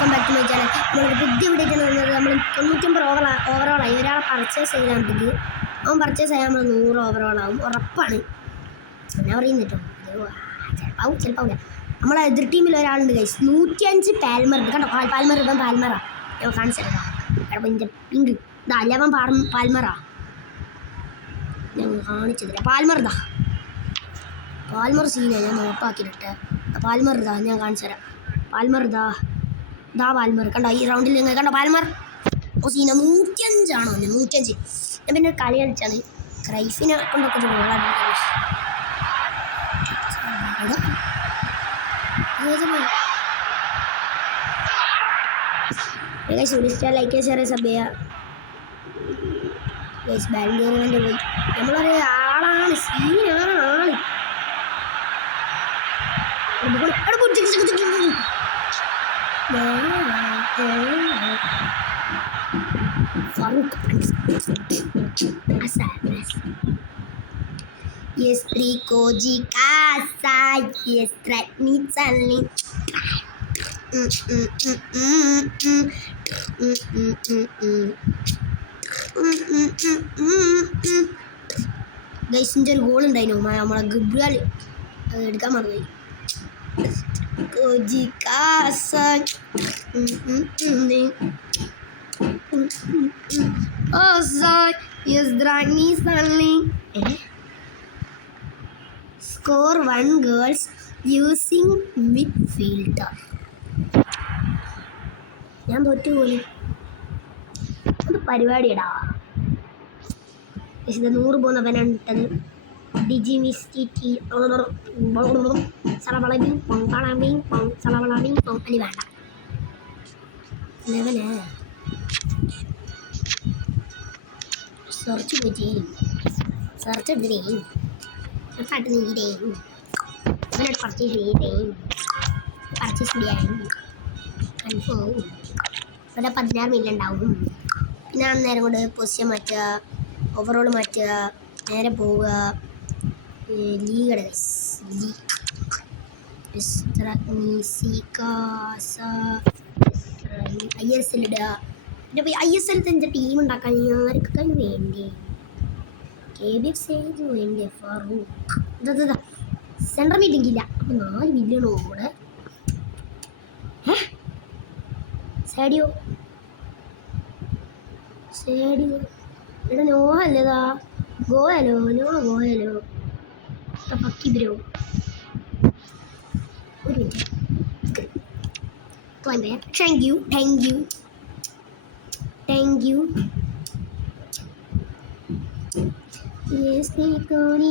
Welcome back to my channel. നമ്മളൊരു പുതിയ video വന്നത് നമ്മൾ 99 ഓവറോളായി. ഒരാളെ പർച്ചേസ് ചെയ്താണെങ്കിൽ അവൻ പർച്ചേസ് ചെയ്യാൻ നമ്മൾ 100 ഓവറോളാവും, ഉറപ്പാണ്. ഞാൻ പറയുന്നിട്ടോ, ചിലപ്പോൾ നമ്മളെ എതിർ ടീമിൽ ഒരാളുണ്ട് ഗൈസ്, 105 പാൽമർ. കണ്ടോ, പാൽമർ ഇവൻ പാൽമറാ. ഞാൻ കാണിച്ചിട്ടാ അപ്പോൾ ഇതിൻ്റെ പിങ്ക് ഇതാ 11 പാൽമറാ. ഞാൻ കാണിച്ചതില്ല. പാൽമർ ഇതാ, പാൽമർ സീനാണ്. ഞാൻ നോപ്പാക്കിയിട്ട് പാൽമർ ഇതാ, ഞാൻ കാണിച്ചു തരാം. പാൽമർ ഇതാ പാൽമർ കണ്ടോ, ഈ റൗണ്ടിൽ നിങ്ങൾ കണ്ടോ പാൽമർ. ഓ സീന 105 ആണോ? 105. ഞാൻ പിന്നെ കളി കളിച്ചാണ് ക്രൈഫിനെ കൊണ്ടൊക്കെ ലൈക്ക് ഷെയർ സബ് ചെയ്യുക. ബാംഗ്ലൂരിൻ്റെ പോയി നമ്മളൊരു ആളാണ്, സീനാണ് ആള്. Есть три козика, есть страница. ഗൈസിൻ്റെ ഒരു ഗോൾ ഉണ്ടായിരുന്നു നമ്മളെ ഗബ്രിയാൽ, അത് എടുക്കാൻ മറന്നുപോയി. Score 1 girls using midfielder. ഞാൻ തോറ്റുപോയി. അത് പരിപാടിയടാ. ഇത് 100 പോകുന്നവനാണ് ഇട്ടത്. ഡിജി മിസ്റ്റി സളവളബി പൊങ്കാളാബി സളവളബി അനി വേണ്ട. ലെവന് സെർച്ച് പോയി സെർച്ച് എടുത്തേ പാട്ട് നീക്കിട്ടേ ഇവനോട് പർച്ചേസ് ചെയ്തേ പർച്ചേസ് ചെയ്യാൻ കൺഫേം. ഇവിടെ 16 മില്യൺ ഉണ്ടാവും. പിന്നെ അന്നേരം കൊണ്ട് പൊസിഷൻ മാറ്റുക, ഓവറോൾ മാറ്റുക, നേരെ പോവുക. ലീഗയുടെ ISL ഇടുക. പിന്നെ പോയി ISL എൻ്റെ ടീം ഉണ്ടാക്കാൻ ആർക്കൊക്കെ വേണ്ടി KBF വേണ്ടി ഫറൂഖ് ഇതാ സെൻട്രൽ മീറ്റിംഗ് ഇല്ല. അപ്പം 4 മില്യൺ കൂടെ. സാഡിയോ എടാ നോഹല്ലേതാ ഗോയലോ ഗോയലോ പക്കി ബ്രോ. ഒരു minute. Thank you. Yes, Nicole,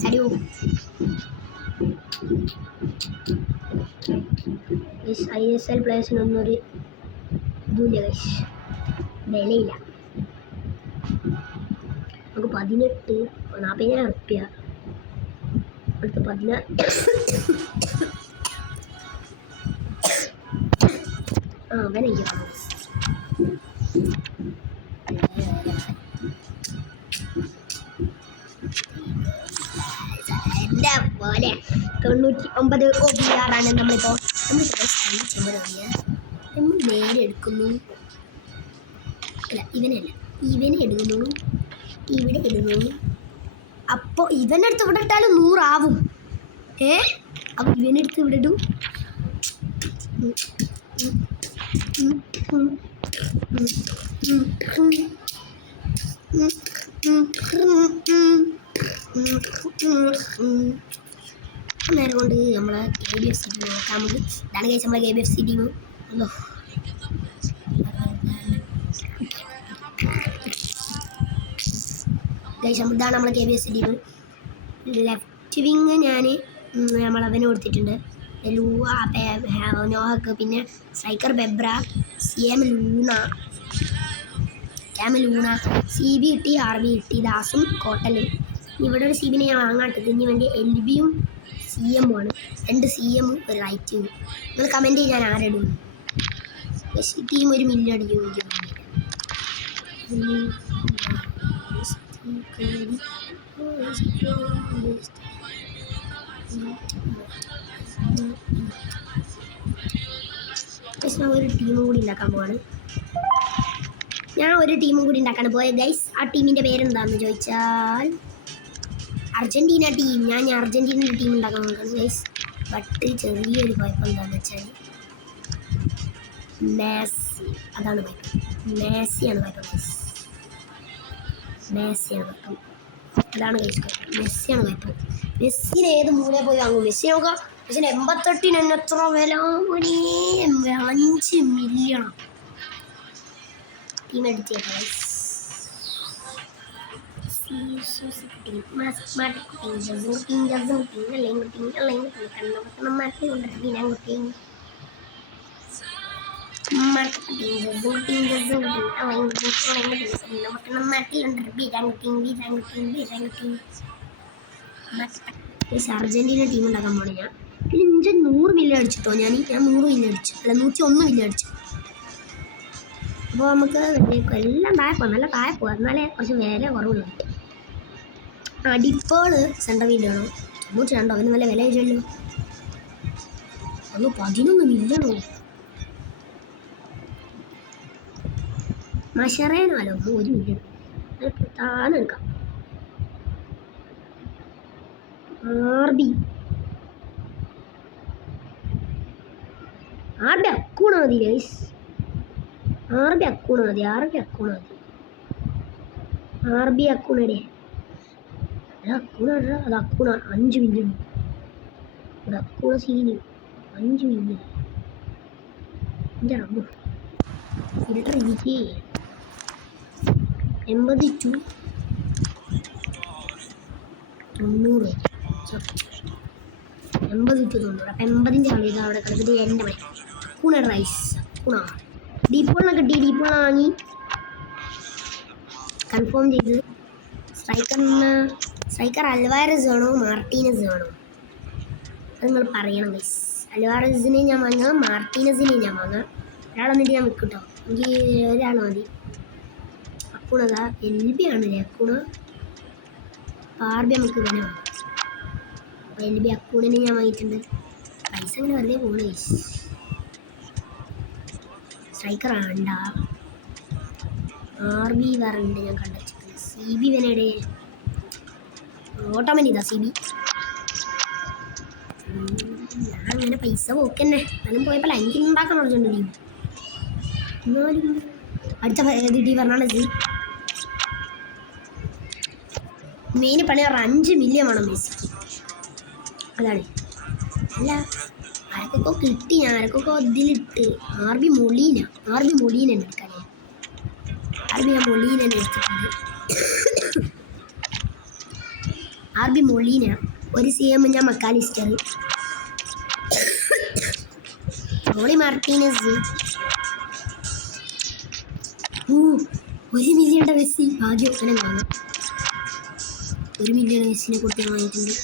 Sadio. Yes, ISL പ്ലേയേഴ്സിനൊന്നൊരു ഇതുമില്ല ഗൈസ്, വിലയില്ല. നമുക്ക് 40,000 റുപ്യ അടുത്ത 16. അവനെനിക്ക് എൻ്റെ പോലെ 99 OPR നമ്മളിപ്പോൾ നമ്മൾ നേരെ എടുക്കുന്നു. അല്ല ഇവനെ എടുക്കുന്നു, ഇവിടെ ഇടുന്നു. അപ്പോൾ ഇവനെടുത്ത് ഇവിടെ ഇട്ടാലും 100 ആവും. അപ്പം ഇവനെടുത്ത് ഇവിടെ ഇടും. നേരം കൊണ്ട് നമ്മളെ KBF ടീം നോക്കാൻ മതി. ഇതാണ് കഴിച്ച് നമ്മളെ KBF ടീം. ഇതാണ് നമ്മളെ KBF ടീം. ലെഫ്റ്റ് വിങ് ഞാൻ നമ്മളവന് കൊടുത്തിട്ടുണ്ട്, നോഹക്ക്. പിന്നെ സ്ട്രൈക്കർ ബെബ്ര, CM ലൂണ, CB കിട്ടി, RB കിട്ടി, ദാസും കോട്ടലും. ഇവിടെ ഒരു CBനെ ഞാൻ വാങ്ങാട്ടത്. ഇനി വേണ്ടി LBയും CM ആണ്. 2 CM ഒരു റൈറ്റ് വിങ്. നിങ്ങൾ കമൻറ്റ് ചെയ്ത് ഞാൻ ആരെടുന്നു. പക്ഷേ ടീം 1 മില്യൺ അടിക്കും പക്ഷെ ഞാൻ ഒരു ടീമും കൂടി ഉണ്ടാക്കാൻ പോവാണ്. പോയത് ഗൈസ്. ആ ടീമിൻ്റെ പേരെന്താണെന്ന് ചോദിച്ചാൽ അർജൻറ്റീന ടീം. ഞാൻ അർജൻറ്റീനയുടെ ടീം ഉണ്ടാക്കാൻ നോക്കുന്നത് ഗൈസ്. ബട്ട് ചെറിയൊരു കുഴപ്പം എന്താണെന്ന് വെച്ചാൽ മെസ്സി. അതാണ് കുഴപ്പം. മെസ്സിയാണ് കുഴപ്പം ഗൈസ്. അതാണ് ഗൈസ് കുഴപ്പം. മെസ്സിയാണ് കുഴപ്പം. മെസ്സിന് ഏത് മൂലയിൽ പോയി വാങ്ങും? മെസ്സി നോക്കാം. മെസ്സിന് 88 എത്ര വില? 5 മില്യൺ. ടീം എഡിറ്റ് ചെയ്യട്ടെ ഗൈസ്. അർജന്റീന ടീം ഉണ്ടാക്കാൻ പോണേ ഞാൻ. പിന്നെ 100 മില്യൺ അടിച്ചിട്ടോ. ഞാൻ 100 മില്യൺ അടിച്ചു. അല്ല 101 മില്യൺ അടിച്ചു. അപ്പോൾ നമുക്ക് എല്ലാം താഴെപ്പോ നല്ല താഴെപ്പോ. എന്നാലേ കുറച്ച് വില കുറവുള്ളൂ. ഡിപ്പോള് സെൻട്രൽ വീഡിയോ ആണോ? 92. അവന് നല്ല വില ആയില്ലല്ലോ. അത് 11 മില്യണോ? മഷറേനാലോ 1 മില്യൺ. താഴെ എടുക്കാം. ആർബി അക്കൂണ മതി ഗൈസ്. ആർബി അക്കൂണടെ. അത് അക്കൂണ 5 മില്യൺ. അക്കൂണ സീനി 5 മില്യൺ. എൻ്റെ റബ്ബ് ഫിൽട്ടർ എനിക്ക് 82 90 82 90. അപ്പം 80ൻ്റെ കളി അവിടെ കിടക്കുന്നത്. എൻ്റെ മൈ കൂണ റൈസ് കൂണ ഡീപ്പോളിനെ കിട്ടി. ഡീപ്പോളിനെ വാങ്ങി കൺഫേം ചെയ്ത്. സ്ട്രൈക്കർ അൽവാരസ് ആണോ മാർട്ടീനസ് ആണോ? അത് നിങ്ങൾ പറയണം ഗൈസ്. അൽവാരസിനെ ഞാൻ വാങ്ങാം, മാർട്ടീനസിനെ ഞാൻ വാങ്ങാം. ഒരാൾ വന്നിട്ട് ഞാൻ വിൽക്കും കേട്ടോ. എനിക്ക് ഒരാൾ മതി. അക്കൂണതാ LB ആണല്ലേ അക്കൂണ. ആർബി നമുക്ക് ഇങ്ങനെ വാങ്ങാം. LB അക്കൂണിനെ ഞാൻ വാങ്ങിയിട്ടുണ്ട്. പൈസ അങ്ങനെ വെറുതെ പോകണ ഗൈസ്. സ്ട്രൈക്കർ ആണ്ട. RB വേറുണ്ട് ഞാൻ കണ്ടുവച്ചിട്ടുണ്ട്. CB വിലയുടെ ഓട്ടോമനി ഇതാ CB. ഞാൻ അങ്ങനെ പൈസ പോക്കന്നെ. എന്നാലും പോയപ്പോൾ ലൈൻ ഉണ്ടാക്കാൻ പറഞ്ഞിട്ടുണ്ട് ടീം. എന്നാലും അടുത്ത ടീം ഫെർണാണ്ടസ്. മെയിൻ പണി 5 മില്യൺ വേണം മെസ്സി. അതാണ്. അല്ല ആർക്കൊക്കെ കിട്ടി. ഞാൻ ആർക്കൊക്കെ ഇതിലിട്ട്. RB മൊളീന എടുക്കാൻ. RB ഞാൻ മൊളീന എടുത്തിട്ടുണ്ട്. RB Molina. ഒരു CM ഞാൻ മക്കാലിസ്റ്റർ. റോളി മാർട്ടീനസ്. 1 million Messi. ഭാഗ്യം അങ്ങനെ കാണാം. 1 മില്യൺ മെസ്സിനെ കൊടുത്ത് ഞാൻ വാങ്ങിയിട്ടുണ്ട്.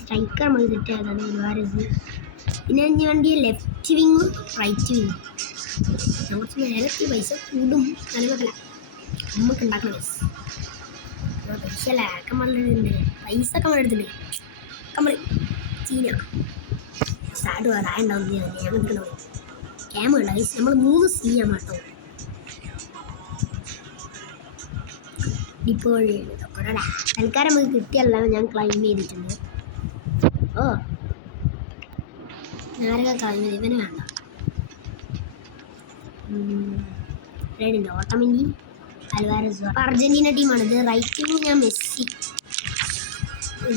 സ്ട്രൈക്കർ നമ്മൾ തെറ്റായതാണ് അൽവാരസ്. പിന്നെ അഞ്ച് വണ്ടി ലെഫ്റ്റ് വിങ്ങും റൈറ്റ് വിങ്ങും. ഞാൻ കുറച്ച് നേരത്തെ പൈസ കൂടും. നിലവില്ല നമുക്ക് ഉണ്ടാക്കണം പൈസ. ലാക്കമ്മളുണ്ട്. പൈസ ഒക്കെ നമ്മൾ എടുത്തിട്ടുണ്ട്. കമ്മൾ ചീന സ്റ്റാർട്ട് പറയാൻ ഉണ്ടാവും. ഞാൻ എടുക്കണോ ക്യാമ ഉണ്ടായി. നമ്മൾ 3 CM ആട്ടോ. ഇപ്പോൾ തൽക്കാലം നമുക്ക് കിട്ടിയല്ല ഞാൻ ക്ലൈം ചെയ്തിട്ടുണ്ട്. ഞാനൊക്കെ ക്ലൈം ചെയ്ത്. ഇവന് വേണ്ട. റെഡിൻ്റെ ഓട്ടോമിനി അൽവാരസ്. അപ്പോൾ അർജൻറ്റീന ടീമാണിത്. റൈറ്റ് വിങ് ഞാൻ Messi.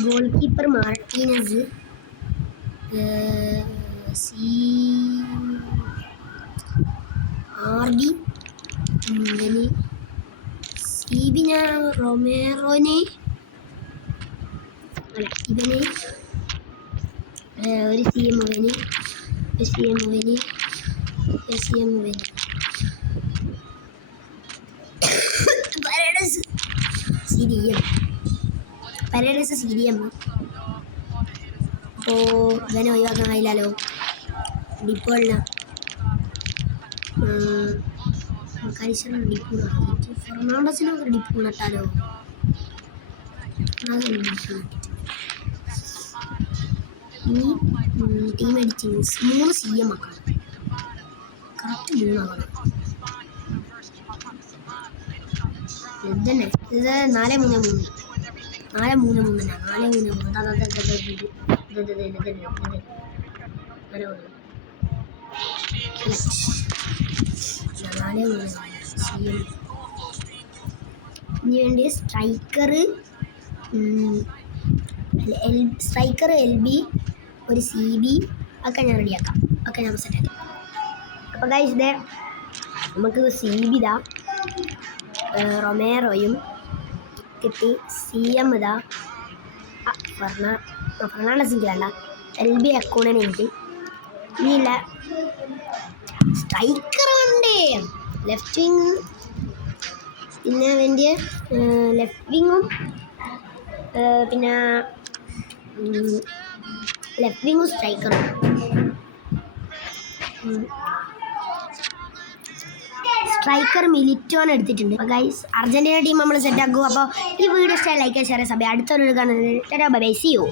Goal keeper Martinez. RB ഇവന്. CB ഞാൻ റൊമേറോനെ അല്ല ഇവന്. ഒരു CM ഇവന്. Paredes CDM. അപ്പോൾ ഇവനെ ഒഴിവാക്കാൻ കഴിയില്ലല്ലോ. ഡിപ്പോളിന കരിശന ഡിപ്പൂണ ഫെർണാണ്ടസിന് ഒരു ഡിപ്പൂൺ ഇട്ടാലോ ഇനി ടീം എഡിറ്റിംഗ് 3 CM ആക്കണം കറക്റ്റ് 3 ആക്കണം ഇതന്നെ ഇത് 4-3-3 4-3-3 ഇനി വേണ്ടി സ്ട്രൈക്കർ LB ഒരു CB ഒക്കെ ഞാൻ റെഡിയാക്കാം ഒക്കെ ഞാൻ സെറ്റാക്കാം അപ്പോൾ ഗൈസ് ഇതേ നമുക്ക് CB ഇതാ റൊമേറോയും കിട്ടി CM ഇതാ ഫെർണാണ്ടസിന് വേണ്ട LB അക്കൗണ്ടിന് കിട്ടി ഇനിയില്ല സ്ട്രൈക്കർ വേണ്ടേ ലെഫ്റ്റ് വിങ് പിന്നെ വേണ്ടിയ ലെഫ്റ്റ് വിങ്ങും പിന്നെ ലെഫ്റ്റ് വിങ്ങും സ്ട്രൈക്കറും സ്ട്രൈക്കർ മിലിറ്റോനെ എടുത്തിട്ടുണ്ട് അപ്പോൾ ഗൈസ് അർജന്റീന ടീം നമ്മൾ സെറ്റ് ആക്കും അപ്പോൾ ഈ വീഡിയോ ഇഷ്ടമായി ലൈക്ക് ഷെയർ സബ് അടുത്തൊരു കാണുന്നത് ബൈ സി യു